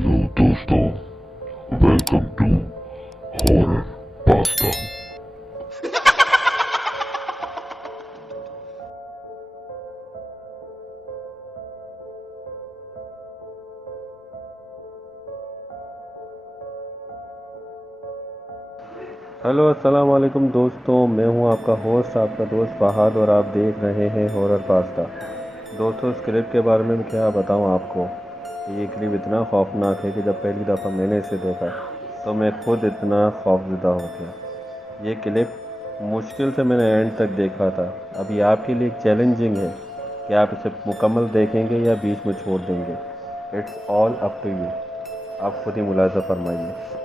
Hello दोस्तों, welcome to horror pasta. Hello अस्सलाम वालेकुम दोस्तों, मैं हूं आपका होस्ट, आपका दोस्त फहद, और आप देख रहे हैं हॉरर पास्ता। दोस्तों, इस क्लिप के बारे में क्या बताऊं आपको। ये क्लिप इतना खौफनाक है कि जब पहली दफ़ा मैंने इसे देखा तो मैं खुद इतना खौफज़दा हो गया। ये क्लिप मुश्किल से मैंने एंड तक देखा था। अभी आपके लिए चैलेंजिंग है कि आप इसे मुकम्मल देखेंगे या बीच में छोड़ देंगे। It's all up to you. आप खुद ही मुलाज़ा फरमाइए।